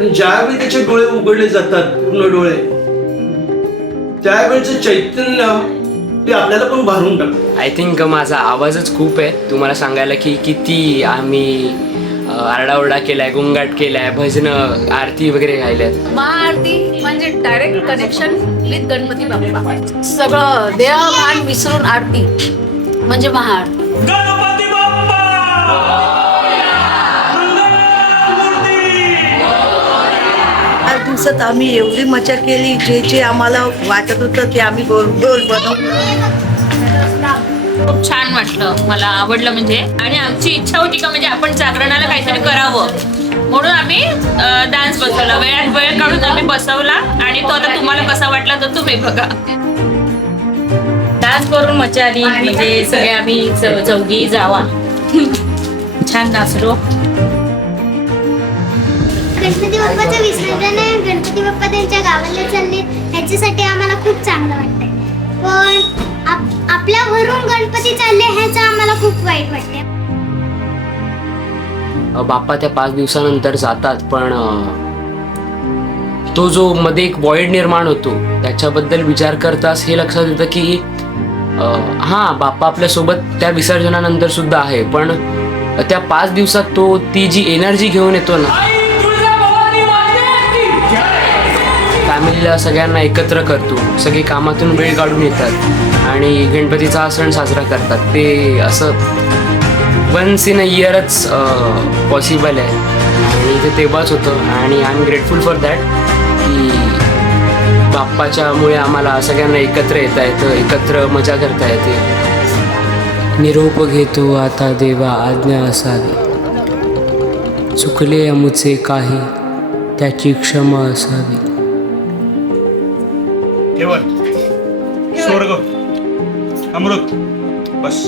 आणि ज्यावेळी त्याचे डोळे उघडले जातात, पूर्ण डोळे, त्यावेळेचं चैतन्य ते आपल्याला पण भारून टाकतं. आय थिंक माझा आवाजच खूप आहे तुम्हाला सांगायला की किती आम्ही आरडाओरडा केलाय, गोंगाट केलाय, भजनं, आरती वगैरे गायल्यात. महाआरती म्हणजे direct connection with Ganpati Bappa. सगळं देहभान विसरून आरती म्हणजे महाआरती. गणपती बाप्पा आठ दिवसात आम्ही एवढी मजा केली, जे जे आम्हाला वाटत होतं ते आम्ही गोल गोल बनवलं. खूप छान वाटलं, मला आवडलं म्हणजे. आणि आमची इच्छा होती का म्हणजे आपण जागरणाला काहीतरी करावं म्हणून आम्ही डान्स बसवला, वेळात वेळ काढून आम्ही बसवला. आणि तो आता तुम्हाला कसा वाटला तर तुम्ही बघा. डान्स करून मजा आली, म्हणजे सगळे आम्ही चौघी जावा छान नाचलो. गणपती बाप्पाचं विसर्जन आहे, गणपती बाप्पा त्यांच्या गावाला चालले, ह्याच्यासाठी आम्हाला खूप चांगलं वाटतंय. पण आपल्या घरून गणपती चालले ह्याचं आम्हाला खूप वाईट वाटतंय. बाप्पा त्या 5 दिवसानंतर जातात, पण तो जो मध्ये एक वॉइड निर्माण होतो त्याच्याबद्दल विचार करताच हे लक्षात येतं की हा बाप्पा आपल्यासोबत त्या विसर्जनानंतर सुद्धा आहे, पण त्या 5 दिवसात तो ती जी एनर्जी घेऊन येतो ना, फॅमिलीला सगळ्यांना एकत्र करतो, सगळे कामातून वेळ काढून येतात आणि गणपतीचा हा सण साजरा करतात. ते असं वन्स इन अ इयरच पॉसिबल आहे आणि ते तेव्हाच होतं. आणि I am grateful for that की बाप्पाच्यामुळे आम्हाला सगळ्यांना एकत्र येता येतं, एकत्र मजा करता येते. निरोप घेतो आता देवा, आज्ञा असावी, चुकले अमुचे काही, त्याची क्षमा असावी. केवळ स्वर्ग अमृत बस.